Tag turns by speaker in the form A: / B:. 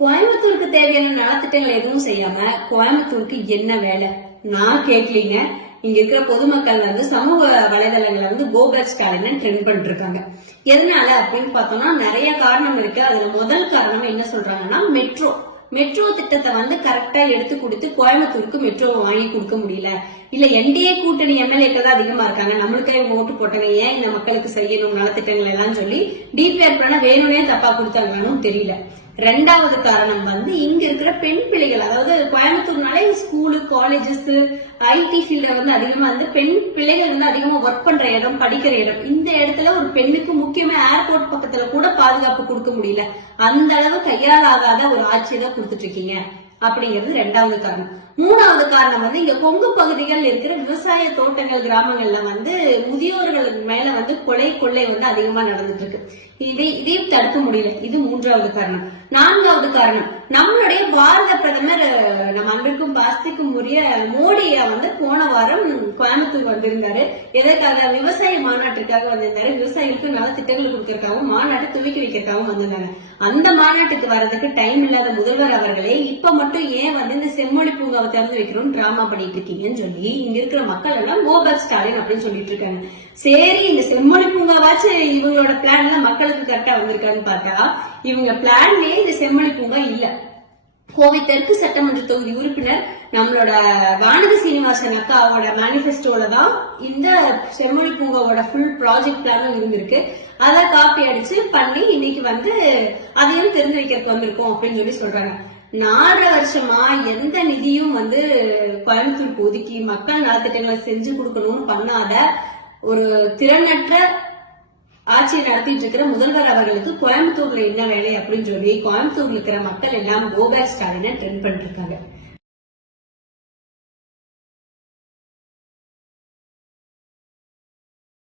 A: கோயம்புத்தூருக்கு தேவையான நலத்திட்டங்கள் எதுவும் செய்யாம கோயம்புத்தூருக்கு என்ன வேலை? நான் கேட்கலீங்க இங்க இருக்கிற பொதுமக்கள் வந்து சமூக வலைதளங்கள்ல வந்து கோபர் ஸ்டாலின் ட்ரெண்ட் பண்ணிட்டு இருக்காங்க எதனால அப்படின்னு பார்த்தோம்னா நிறைய காரணம் இருக்கு. அதுல முதல் காரணம் என்ன சொல்றாங்கன்னா மெட்ரோ மெட்ரோ திட்டத்தை வந்து கரெக்டா எடுத்து கொடுத்து கோயம்புத்தூருக்கு மெட்ரோ வாங்கி கொடுக்க முடியல. இல்ல என்டிஏ கூட்டணி எம்எல்ஏக்கள் தான் அதிகமா இருக்காங்க. நம்மளுக்கே ஓட்டு போட்டாங்க ஏன் இந்த மக்களுக்கு செய்யணும் நலத்திட்டங்கள் எல்லாம் சொல்லி டிபிஆர் பண்ண வேணும்னே தப்பா கொடுத்தாங்கன்னு தெரியல. ரெண்டாவது காரணம் வந்து இங்க இருக்கிற பெண் பிள்ளைகள். அதாவது கோயம்புத்தூர்னாலே ஸ்கூலு காலேஜஸ் ஐடி ஃபீல்ட வந்து அதிகமா வந்து பெண் பிள்ளைகள் வந்து அதிகமா ஒர்க் பண்ற இடம் படிக்கிற இடம். இந்த இடத்துல ஒரு பெண்ணுக்கு முக்கியமா ஏர்போர்ட் பக்கத்துல கூட பாதுகாப்பு கொடுக்க முடியல. அந்த அளவு கையாளாகாத ஒரு ஆட்சியை தான் கொடுத்துட்டு இருக்கீங்க. அப்படிங்கிறது ரெண்டாவது காரணம். மூணாவது காரணம் வந்து இங்க கொங்கு பகுதிகள் இருக்கிற விவசாய தோட்டங்கள் கிராமங்கள்ல வந்து முதியோர்களுக்கு மேல வந்து கொலை கொள்ளை வந்து அதிகமா நடந்துட்டு இருக்கு இதை இதையும் தடுக்க முடியல. இது மூன்றாவது காரணம். நான்காவது காரணம் நம்மளுடைய பாரத பிரதமர் நம்ம அன்பிற்கும் பாஸ்திக்கும் உரிய மோடியா வந்து போன வாரம் கோயம்புத்தூர் வந்திருந்தாரு. எதற்காக? விவசாய மாநாட்டிற்காக வந்திருந்தாரு. விவசாயிகளுக்கு நல்ல திட்டங்கள் கொடுக்கறதுக்காகவும் மாநாட்டை துவக்கி வைக்கிறதுக்காகவும் வந்திருந்தாங்க அந்த மாநாட்டுக்கு வர்றதுக்கு டைம் இல்லாத முதல்வர் அவர்களே இப்ப மட்டும் ஏன் வந்து இந்த செம்மொழி பூங்காவை திறந்து வைக்கணும் டிராமா பண்ணிட்டு இருக்கீங்கன்னு சொல்லி இங்க இருக்கிற மக்கள் எல்லாம் கோபர் ஸ்டாலின் அப்படின்னு சொல்லிட்டு இருக்காங்க. சரி இந்த செம்மொழி பூங்காவாச்சும் இவங்களோட பிளான் எல்லாம் மக்களுக்கு கரெக்டா வந்திருக்கான்னு பார்த்தா இவங்க பிளான்லயே இந்த செம்மொழி பூங்கா இல்ல. கோவை தெற்கு சட்டமன்ற தொகுதி உறுப்பினர் நம்மளோட வானதி சீனிவாசன் அக்காவோட மேனிபெஸ்டோல தான் இந்த செம்மொழி பூங்காவோட ஃபுல் ப்ராஜெக்ட் பிளானும் இருந்திருக்கு. அதை காப்பி அடிச்சு பண்ணி இன்னைக்கு வந்து அதையும் தெரிஞ்சு வைக்கிறதுக்கு வந்திருக்கோம் அப்படின்னு சொல்லி சொல்றாங்க. நாலரை வருஷமா எந்த நிதியும் வந்து கோயம்புத்தூருக்கு ஒதுக்கி மக்கள் நலத்திட்டங்களை செஞ்சு கொடுக்கணும்னு பண்ணாத ஒரு திறனற்ற ஆட்சியை நடத்திட்டு இருக்கிற முதல்வர் அவர்களுக்கு கோயம்புத்தூர்ல என்ன வேலை அப்படின்னு சொல்லி கோயம்புத்தூர்ல இருக்கிற மக்கள் எல்லாம் கோபேக் ஸ்டாலினை ட்ரெண்ட் பண்ணிட்டு இருக்காங்க.